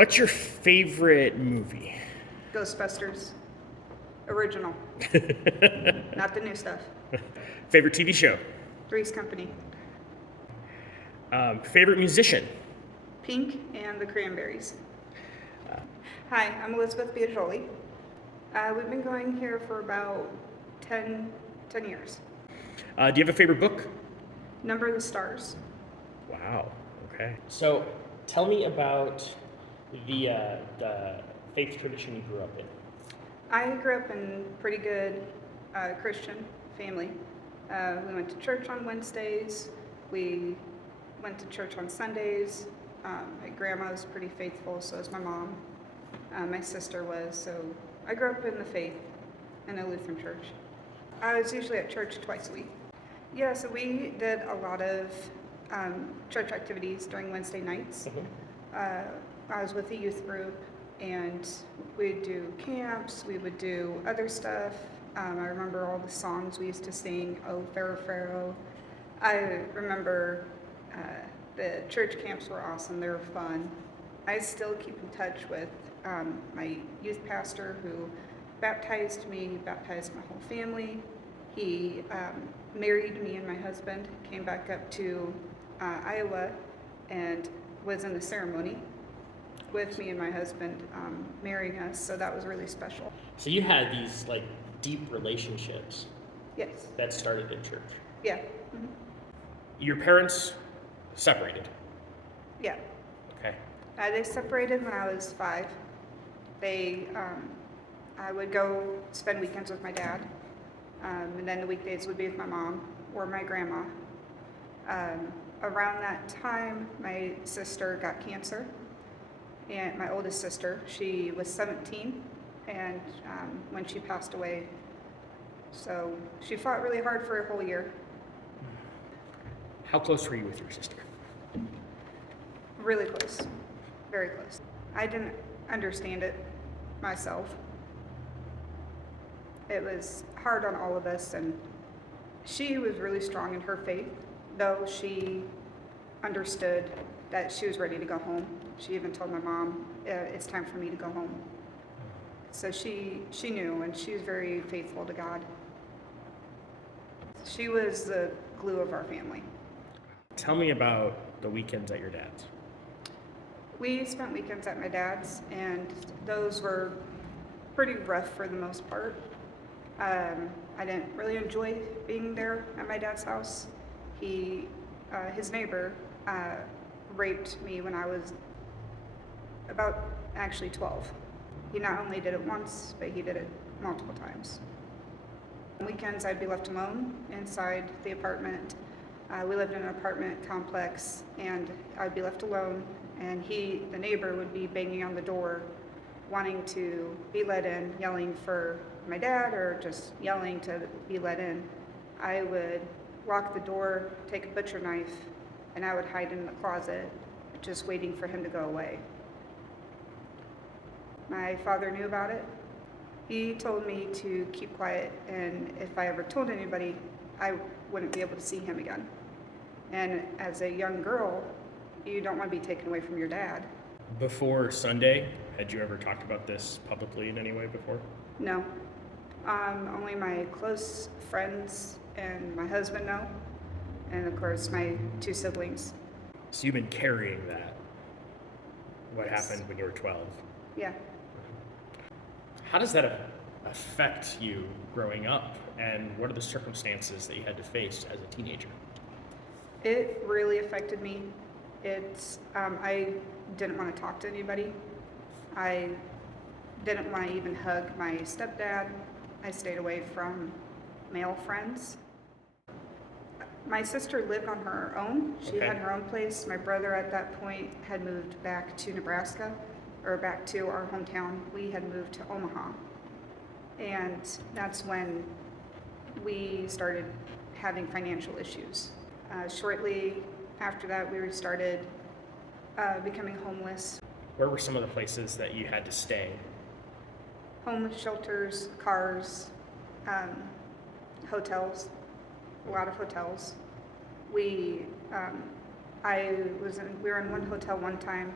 What's your favorite movie? Ghostbusters. Original. Not the new stuff. Favorite TV show? Three's Company. Favorite musician? Pink and the Cranberries. Hi, I'm Elizabeth Biagioli. We've been going here for about 10 years. Do you have a favorite book? Number of the Stars. Wow. Okay. So, tell me about the faith tradition you grew up in. I grew up in pretty good Christian family. We went to church on Wednesdays. We went to church on Sundays. My grandma was pretty faithful, so was my mom. My sister was, so I grew up in the faith in a Lutheran church. I was usually at church twice a week. Yeah, so we did a lot of church activities during Wednesday nights. I was with a youth group, and we'd do camps, we would do other stuff. I remember all the songs we used to sing, Oh, Pharaoh, Pharaoh. I remember the church camps were awesome, they were fun. I still keep in touch with my youth pastor who baptized me, baptized my whole family. He married me and my husband, came back up to Iowa and was in the ceremony with me and my husband marrying us, so that was really special. So you had these like deep relationships Yes. that started in church. Yeah. Your parents separated. Yeah. Okay. They separated when I was 5. I would go spend weekends with my dad, and then the weekdays would be with my mom or my grandma. Around that time, my sister got cancer, and my oldest sister, she was 17, and when she passed away, so she fought really hard for a whole year. How close were you with your sister? Really close, very close. I didn't understand it myself. It was hard on all of us, and she was really strong in her faith, though she understood that she was ready to go home. She even told my mom, it's time for me to go home. So she knew, and she was very faithful to God. She was the glue of our family. Tell me about the weekends at your dad's. We spent weekends at my dad's, and those were pretty rough for the most part. I didn't really enjoy being there at my dad's house. His neighbor raped me when I was about actually 12. He not only did it once, but he did it multiple times. On weekends, I'd be left alone inside the apartment. We lived in an apartment complex, and I'd be left alone, and the neighbor, would be banging on the door, wanting to be let in, yelling for my dad, or just yelling to be let in. I would lock the door, take a butcher knife, and I would hide in the closet, just waiting for him to go away. My father knew about it. He told me to keep quiet, and if I ever told anybody, I wouldn't be able to see him again. And as a young girl, you don't want to be taken away from your dad. Before Sunday, had you ever talked about this publicly in any way before? No. Only my close friends and my husband know, and of course my 2 siblings. So you've been carrying that. What Yes. happened when you were 12? Yeah. How does that affect you growing up, and what are the circumstances that you had to face as a teenager? It really affected me. I didn't want to talk to anybody. I didn't want to even hug my stepdad. I stayed away from male friends. My sister lived on her own. She Okay. had her own place. My brother at that point had moved back to Nebraska, or back to our hometown. We had moved to Omaha. And that's when we started having financial issues. Shortly after that, we started becoming homeless. Where were some of the places that you had to stay? Homeless shelters, cars, hotels, a lot of hotels. We were in one hotel one time,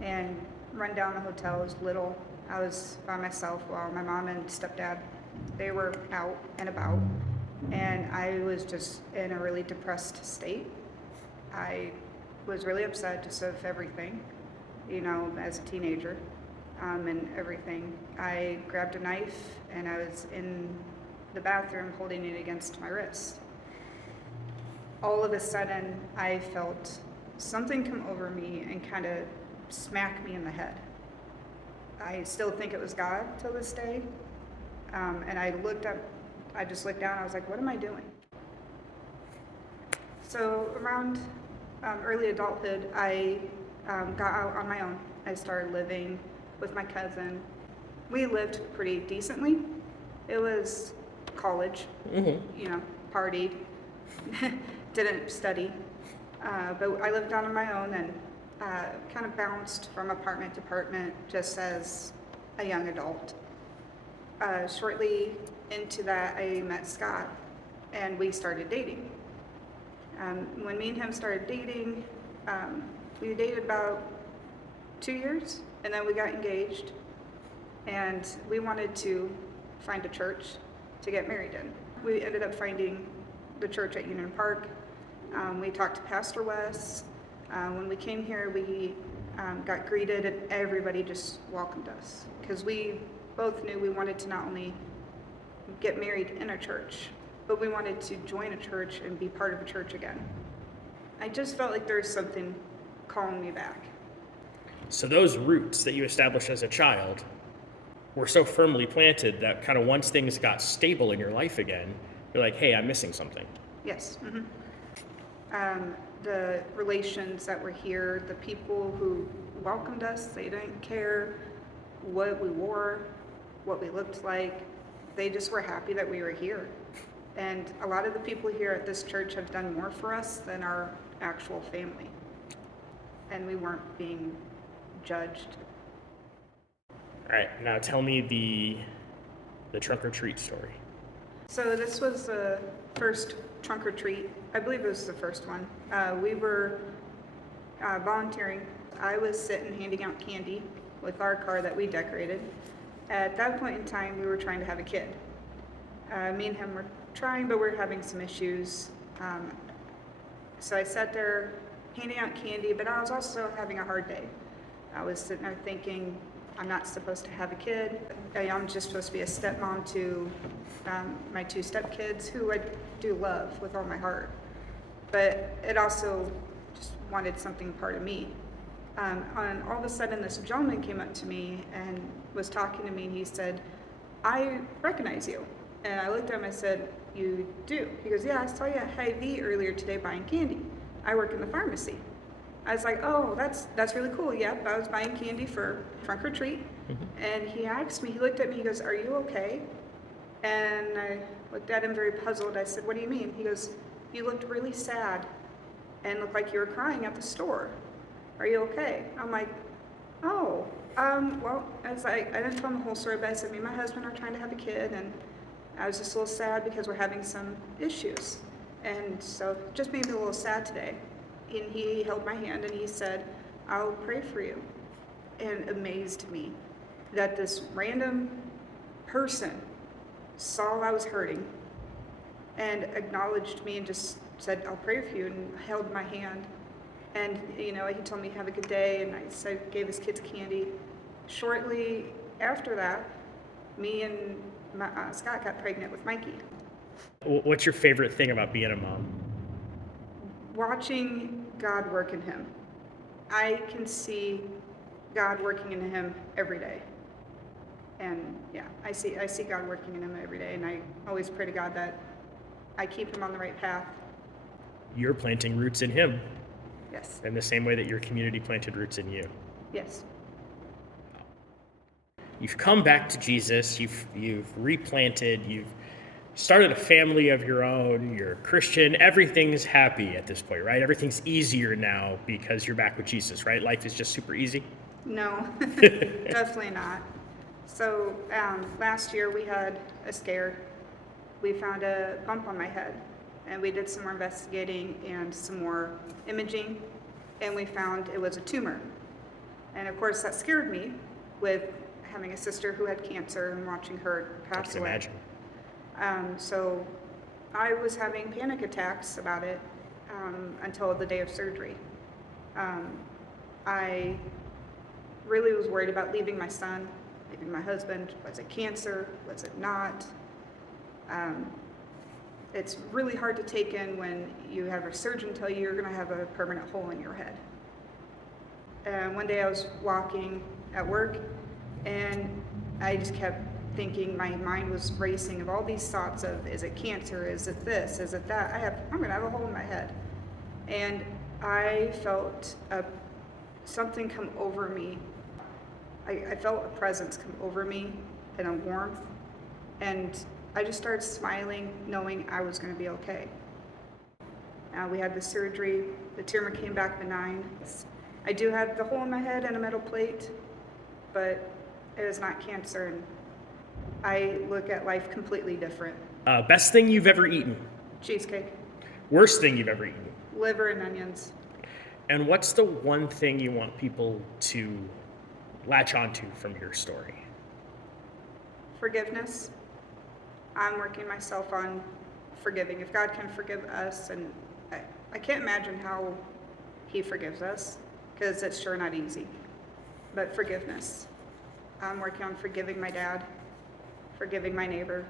and run down the hotel. I was little. I was by myself while my mom and stepdad, they were out and about. And I was just in a really depressed state. I was really upset just of everything, as a teenager, and everything. I grabbed a knife and I was in the bathroom holding it against my wrist. All of a sudden, I felt something come over me and kind of smack me in the head. I still think it was God till this day. And I just looked down, I was like, what am I doing? So around early adulthood, I got out on my own. I started living with my cousin. We lived pretty decently. It was college, partied, didn't study. But I lived on my own and kind of bounced from apartment to apartment just as a young adult. Shortly into that, I met Scott and we started dating. When me and him started dating, we dated about 2 years and then we got engaged, and we wanted to find a church to get married in. We ended up finding the church at Union Park. We talked to Pastor Wes. When we came here, we got greeted and everybody just welcomed us because we both knew we wanted to not only get married in a church, but we wanted to join a church and be part of a church again. I just felt like there was something calling me back. So those roots that you established as a child were so firmly planted that kind of once things got stable in your life again, you're like, hey, I'm missing something. Yes. Mm-hmm. The relations that were here, the people who welcomed us, they didn't care what we wore, what we looked like. They just were happy that we were here. And a lot of the people here at this church have done more for us than our actual family. And we weren't being judged. All right, now tell me the trunk or treat story. So this was the first trunk or treat. I believe it was the first one. We were volunteering. I was sitting handing out candy with our car that we decorated. At that point in time, we were trying to have a kid. Me and him were trying, but we were having some issues. So I sat there handing out candy, but I was also having a hard day. I was sitting there thinking, I'm not supposed to have a kid. I'm just supposed to be a stepmom to my 2 stepkids, who I do love with all my heart. But it also just wanted something part of me. And all of a sudden, this gentleman came up to me and was talking to me, and he said, I recognize you. And I looked at him and I said, you do? He goes, yeah, I saw you at Hy-Vee earlier today buying candy. I work in the pharmacy. I was like, oh, that's really cool. Yep, I was buying candy for trunk or treat. Mm-hmm. And he asked me, he looked at me, he goes, are you okay? And I looked at him very puzzled. I said, what do you mean? He goes, you looked really sad and looked like you were crying at the store. Are you okay? I'm like, oh, well, I didn't tell him the whole story, but I said, me and my husband are trying to have a kid, and I was just a little sad because we're having some issues. And so it just made me a little sad today. And he held my hand and he said, I'll pray for you. And it amazed me that this random person saw I was hurting and acknowledged me and just said, I'll pray for you, and held my hand. And, he told me, have a good day, and I gave his kids candy. Shortly after that, me and Scott got pregnant with Mikey. What's your favorite thing about being a mom? Watching God work in him. I can see God working in him every day. And yeah, I see God working in him every day, and I always pray to God that I keep him on the right path. You're planting roots in him. Yes. In the same way that your community planted roots in you. Yes. You've come back to Jesus, you've replanted, you've started a family of your own, you're a Christian, everything's happy at this point, right? Everything's easier now because you're back with Jesus, right? Life is just super easy? No, definitely not. So last year we had a scare. We found a bump on my head, and we did some more investigating and some more imaging, and we found it was a tumor. And of course, that scared me with having a sister who had cancer and watching her I pass can away. imagine. So I was having panic attacks about it until the day of surgery. I really was worried about leaving my son, leaving my husband. Was it cancer? Was it not? It's really hard to take in when you have a surgeon tell you you're going to have a permanent hole in your head. And one day I was walking at work, and I just kept thinking, my mind was racing of all these thoughts of, is it cancer? Is it this? Is it that? I'm going to have a hole in my head. And I felt something come over me. I felt a presence come over me and a warmth. And I just started smiling, knowing I was going to be okay. We had the surgery. The tumor came back benign. I do have the hole in my head and a metal plate, but it was not cancer. And I look at life completely different. Best thing you've ever eaten? Cheesecake, Worst thing you've ever eaten? liver and onions. And what's the one thing you want people to latch onto from your story? Forgiveness. I'm working myself on forgiving. If God can forgive us, and I can't imagine how He forgives us, because it's sure not easy. But forgiveness. I'm working on forgiving my dad, forgiving my neighbor,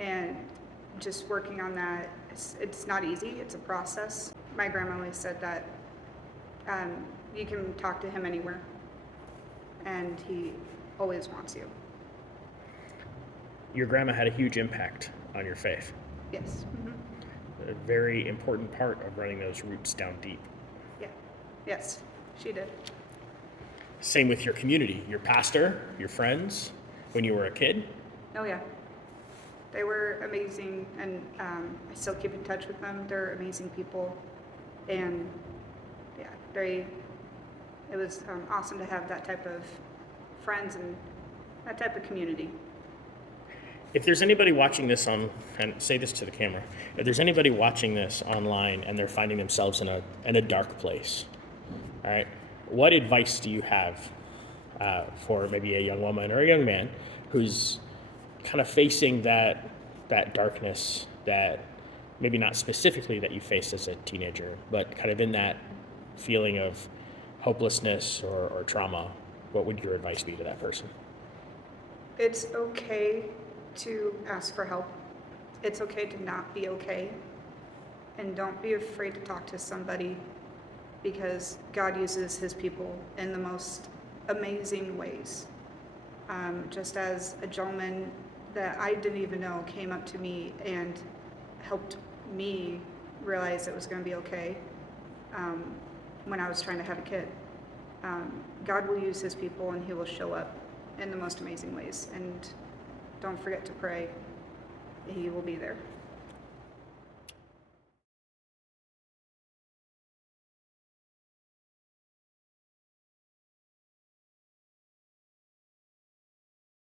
and just working on that. It's not easy. It's a process. My grandma always said that you can talk to Him anywhere, and He always wants you. Your grandma had a huge impact on your faith. Yes. A very important part of running those roots down deep. Yeah. Yes, she did. Same with your community, your pastor, your friends, when you were a kid. Oh yeah, they were amazing, and I still keep in touch with them. They're amazing people, and yeah, it was awesome to have that type of friends and that type of community. If there's anybody watching this and say this to the camera, if there's anybody watching this online and they're finding themselves in a dark place, all right, what advice do you have for maybe a young woman or a young man who's kind of facing that darkness, that maybe not specifically that you faced as a teenager, but kind of in that feeling of hopelessness or trauma? What would your advice be to that person? It's okay to ask for help. It's okay to not be okay, and don't be afraid to talk to somebody, because God uses His people in the most amazing ways. Just as a gentleman that I didn't even know came up to me and helped me realize it was going to be okay when I was trying to have a kid. God will use His people, and He will show up in the most amazing ways. And don't forget to pray. He will be there.